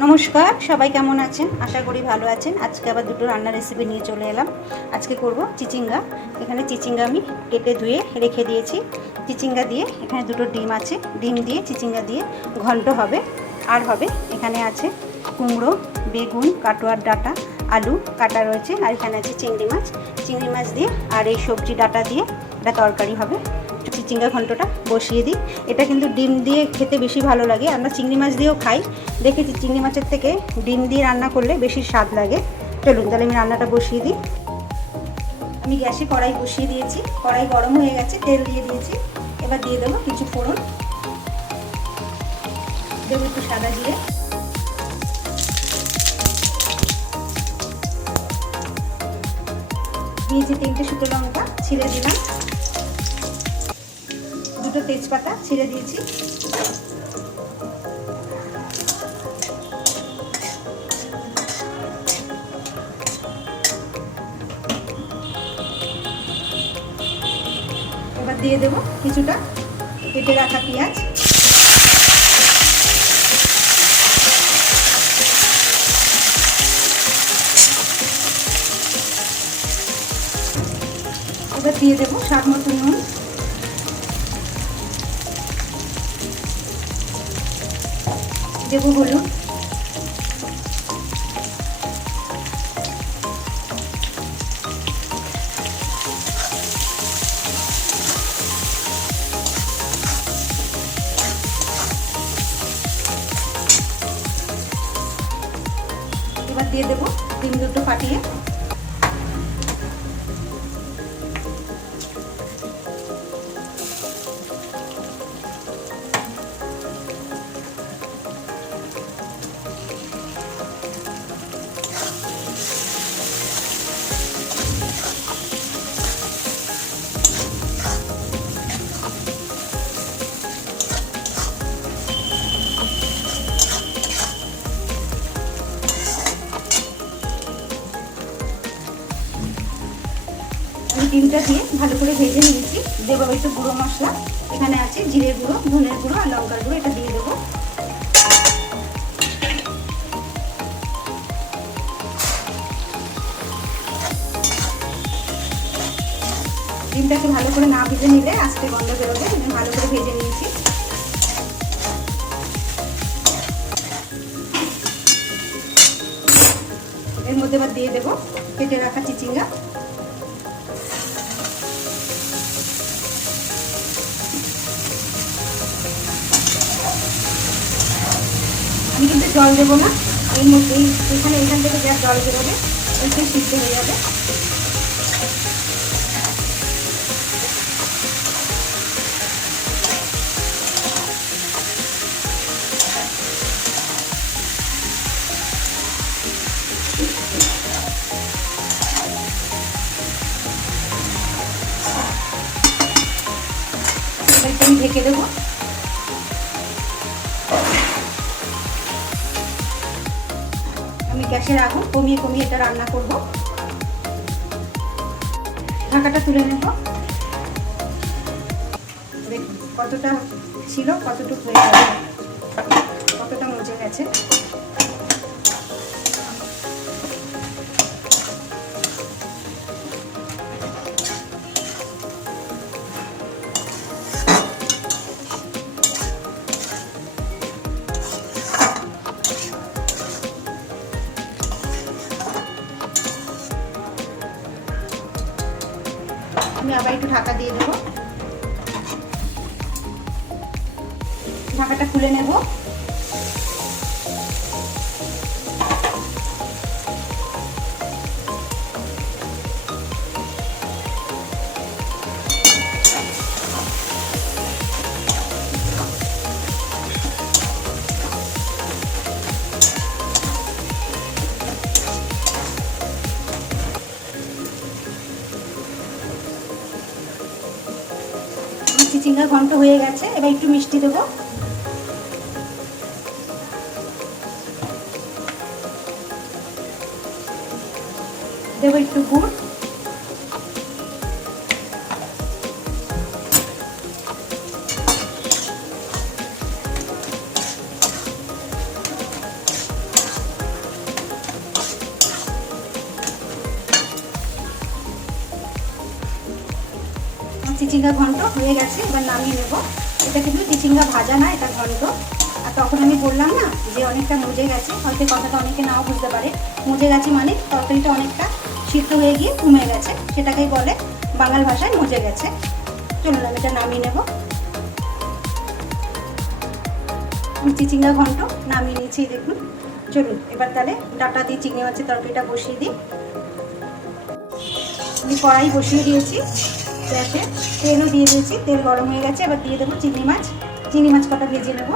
নমস্কার, সবাই কেমন আছেন? আশা করি ভালো আছেন। আজকে আবার দুটো রান্নার রেসিপি নিয়ে চলে এলাম। আজকে করব চিচিঙ্গা। এখানে চিচিঙ্গা আমি কেটে ধুয়ে রেখে দিয়েছি। চিচিঙ্গা দিয়ে এখানে দুটো ডিম আছে। ডিম দিয়ে চিচিঙ্গা দিয়ে ঘন্ট হবে। আর হবে এখানে আছে কুমড়ো, বেগুন, কাটোয়ার ডাঁটা, আলু কাটা রয়েছে। আর এখানে আছে চিংড়ি মাছ। চিংড়ি মাছ দিয়ে আর এই সবজি ডাঁটা দিয়ে এটা তরকারি হবে। চিচিঙ্গা ঘন্টটা বসিয়ে দিই। এটা কিন্তু ডিম দিয়ে খেতে বেশি ভালো লাগে। আমরা চিংড়ি মাছ দিয়েও খাই। দেখেছি চিংড়ি মাছের থেকে ডিম দিয়ে রান্না করলে বেশি স্বাদ লাগে। চলুন, তাহলে আমি রান্নাটা বসিয়ে দিই। আমি গ্যাসে কড়াই বসিয়ে দিয়েছি। কড়াই গরম হয়ে গেছে, তেল দিয়ে দিয়েছি। এবার দিয়ে দেবো কিছু ফোড়ন। দেবো একটু সাদা জিরে। দিয়েছি তিনটে শুকনো লঙ্কা ছিঁড়ে দিলাম। দুটো তেজপাতা ছিঁড়ে দিয়েছি। এবার দিয়ে দেবো কিছুটা কেটে রাখা পেঁয়াজ। দিয়ে দেবো স্বাদ মতো নুন। দেবো হলুদ এবার দিয়ে দেবো তিন দুটো ফাটিয়ে। ডিমটা দিয়ে ভালো করে ভেজে নিয়েছি। দেবো একটু গুঁড়ো মশলা। এখানে আছে জিরে গুঁড়ো, ধনের গুঁড়ো আর লঙ্কার গুঁড়ো, এটা দিয়ে দেবো। ডিমটাকে ভালো করে না ভেজে নিলে আজকে গন্ধ বেরোবে ভালো করে ভেজে নিয়েছি। এর মধ্যে এবার দিয়ে দেবো, কেটে রাখা চিচিঙ্গা। আমি কিন্তু জল দেবো না। এই এখানে, এখান থেকে যা জল বেরোবে, ওইটাই সিদ্ধ হয়ে যাবে। গ্যাসের আগুন কমিয়ে কমিয়ে এটা রান্না করব। ঢাকাটা তুলে নেব। কতটা ছিল, কতটুকু হয়ে গেছে কতটা মজে গেছে। ঢাকা দিয়ে দেবো। ঢাকাটা খুলে নেব। চিচিঙ্গা ঘন্ট হয়ে গেছে এবার একটু মিষ্টি দেবো। দেবো একটু গুড়। চিচিঙ্গা ঘন্ট হয়ে গেছে, এবার নামিয়ে নেব। এটা কিন্তু চিচিঙ্গা ভাজা না, এটা ঘন্ট। আর তখন আমি বললাম না যে অনেকটা মজে গেছে, হয়তো কথাটা অনেকে নাও বুঝতে পারে। মজে গেছে মানে তরকারিটা অনেকটা সিদ্ধ হয়ে গিয়ে কমে গেছে, সেটাকেই বলে বাঙাল ভাষায় মজে গেছে। চলুন, আমি এটা নামিয়ে নেব। চিচিঙ্গা ঘন্ট নামিয়ে নিয়েছি দেখুন। চলুন, এবার তাহলে ডাটা দিয়ে চিংড়ি মাছের তরকারিটা বসিয়ে দিই। আমি কড়াই বসিয়ে দিয়েছি। গ্যাসে তেলও দিয়ে দিয়েছি। তেল গরম হয়ে গেছে। এবার দিয়ে দেবো চিংড়ি মাছ। চিংড়ি মাছ কটা ভেজে নেব?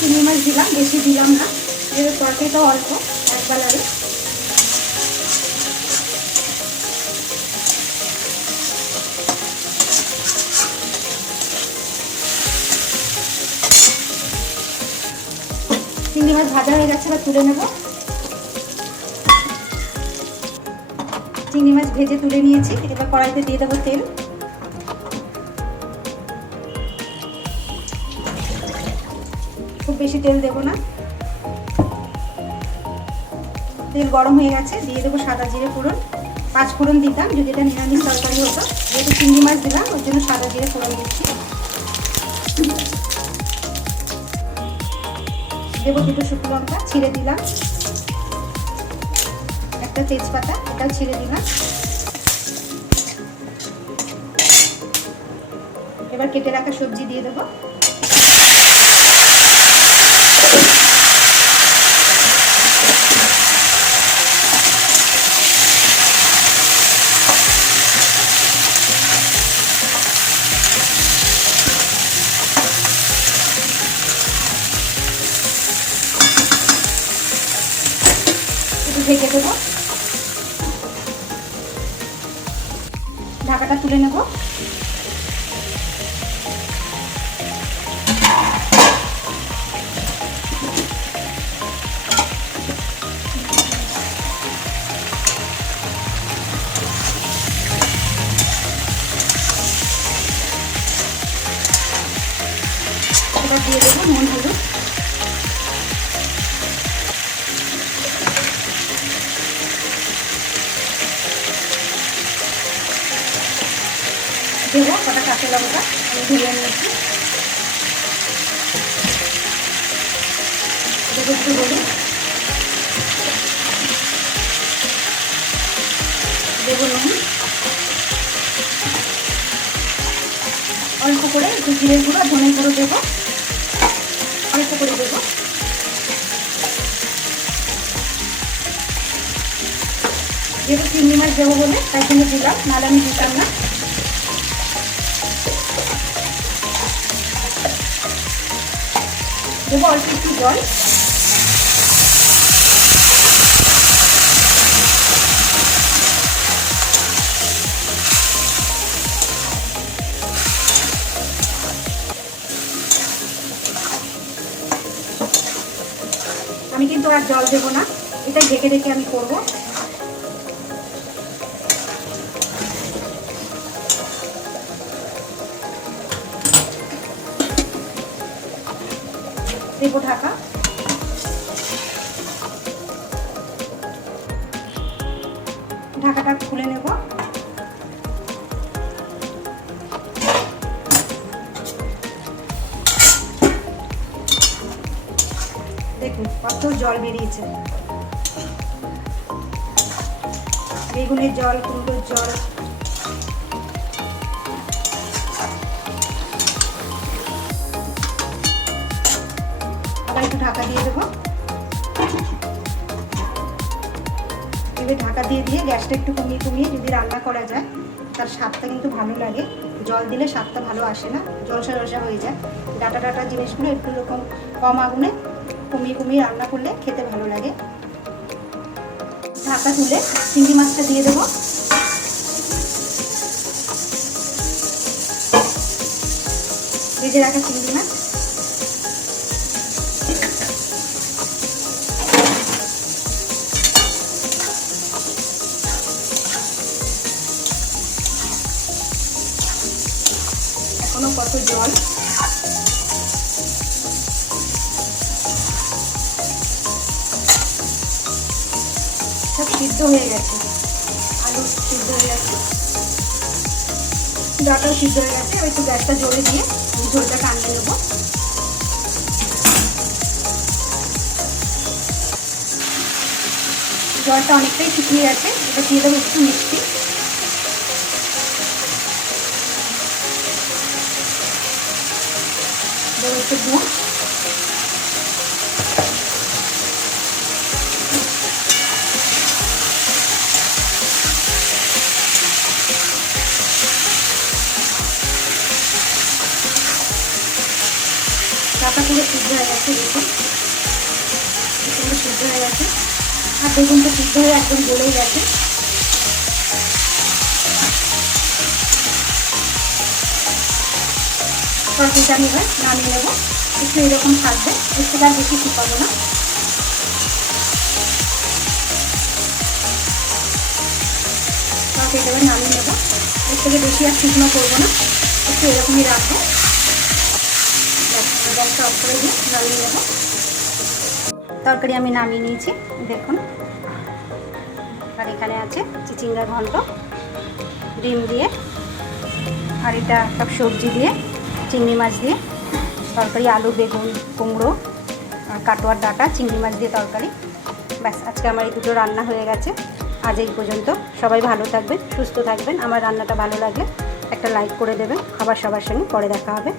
চিংড়ি মাছ দিলাম বেশি দিলাম না। এবার তরকারিটাও অল্প, এক বেলারে চিংড়ি মাছ ভাজা হয়ে গেছে, এবার তুলে নেব। চিংড়ি মাছ ভেজে তুলে নিয়েছি, এবার কড়াইতে দিয়ে দেবো তেল। বেশি তেল দেবো না। তেল গরম হয়ে গেছে, দিয়ে দেবো সাদা জিরে ফোড়ন। পাঁচ ফোড়ন দিতাম, যদি এটা নিরামিষ তরকারি হতো। যেহেতু চিংড়ি মাছ দিলাম ওই জন্য সাদা জিরে ফোড়ন দিচ্ছি। দেবো দুটো শুকনো লঙ্কা, ছিঁড়ে দিলাম। একটা তেজপাতা, এটাও ছিঁড়ে দিলাম। এবার কেটে রাখা সবজি দিয়ে দেবো। একটু ঢেকে দেবো। ঢাকাটা তুলে নেব। দিয়ে দেবো নুন হলুদ। কটা কাঁচা লঙ্কা ধুয়ে নিয়েছি। একটু হলুদ। দেবো নুন। অল্প করে একটু জিরে গুঁড়ো, ধনে গুঁড়ো দেবো। অল্প করে দেবো। যেহেতু চিংড়ি মাছ দেবো বলে তাই জন্য দিলাম, নাহলে আমি দিতাম না। দেবো অল্প একটু জল। আমি কিন্তু আর জল দেবো না। এটাই ঢেকে ঢেকে আমি করব। দেবো ঢাকা ঢাকাটা খুলে নেব। দেখুন কত জল বেরিয়েছে। বেগুনের জল কুমড়োর জল একটু ঢাকা দিয়ে দেবো। এবার ঢাকা দিয়ে দিয়ে গ্যাসটা একটু কমিয়ে কমিয়ে যদি রান্না করা যায়, তার স্বাদটা কিন্তু ভালো লাগে। জল দিলে স্বাদটা ভালো আসে না, জলসা জলসা হয়ে যায়। ডাটা ডাটা জিনিসগুলো একটু রকম কম আগুনে কমিয়ে কমিয়ে রান্না করলে খেতে ভালো লাগে। ঢাকা তুলে চিংড়ি মাছটা দিয়ে দেবো। ভেজে রাখা চিংড়ি মাছ। এখনও জল সিদ্ধ হয়ে গেছে। আলু সিদ্ধ হয়ে গেছে। ডাটাও সিদ্ধ হয়ে গেছে। এবার একটু গ্যাসটা জোরে দিয়ে ঝোলটা টানতে নেব। জলটা অনেকটাই শুকিয়ে গেছে। এবার দিয়ে দেবো একটু মিষ্টি। দেবো একটু দুধ হয়ে গেছে দেখুন। সিদ্ধ হয়ে গেছে। আর বেগুন তো সিদ্ধ হয়ে একদম গলেই গেছে। তরকারিটা আমি এবার নামিয়ে নেব। একটু এরকম থাকবে থেকে আর বেশি শুকাবো না। তরকারিটা এবার নামিয়ে নেব। এর থেকে বেশি আর শুকনো করব না। একটু এরকমই রাখব। গ্যাসটা অফ করে দিয়ে নামিয়ে নেব। তরকারি আমি নামিয়ে নিয়েছি, দেখুন। আর এখানে আছে চিচিঙ্গা ঘন্ট, ডিম দিয়ে, আর এটা সব সবজি দিয়ে। চিংড়ি মাছ দিয়ে, তরকারি, আলু, বেগুন, কুমড়ো, আর কাটোয়ার ডাটা, চিংড়ি মাছ দিয়ে তরকারি। ব্যাস, আজকে আমার এই দুটো রান্না হয়ে গেছে। আজ এই পর্যন্ত। সবাই ভালো থাকবেন, সুস্থ থাকবেন। আমার রান্নাটা ভালো লাগলে একটা লাইক করে দেবেন। আবার সবার সঙ্গে পরে দেখা হবে।